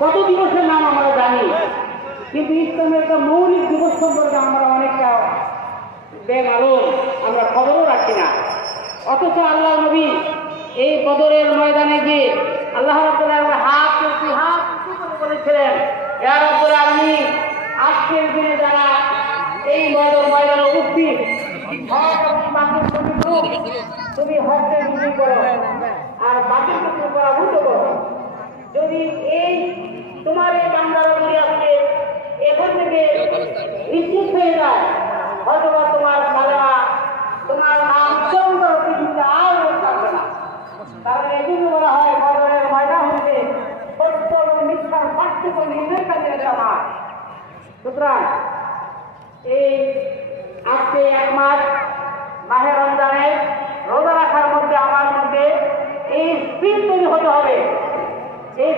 কত দিবসের নাম আমরা জানি, কিন্তু ইসলামের একটা মৌলিক দিবস সম্পর্কে আমরা অনেকটা বেমালুম, আমরা খবরও রাখি না। অথচ আল্লাহ নবী এই বদরের ময়দানে গিয়ে আল্লাহ রাব্বুল আলামিন হাত উঁচু করে বলেছিলেন, ইয়া রাব্বুল আলামিন, আজকের দিনে যারা এই বদর ময়দানে উপস্থিত, হক এবং বাতিল তুমি হককে বিজয়ী করো আর বাতিলকে তুমি পরাভূত করো। যদি এই তোমার এই বান্দারা যদি আজকে এখান থেকে নিশ্চিত হয়ে যায়, হয়তো তোমার কালেমা, তোমার নাম চন্দ্র পৃথিবীতে আর থাকবে না। কারণ এজন্য বলা হয় বদরের ময়দান হচ্ছে সত্য এবং মিথ্যার পার্থক্য নিজের কাছে একটা মাঠ। সুতরাং এই আজকে 1 মাস মাহে রমজানের রোজা রাখার মধ্যে আমার মধ্যে এই স্পিরিট তৈরি হতে হবে। এই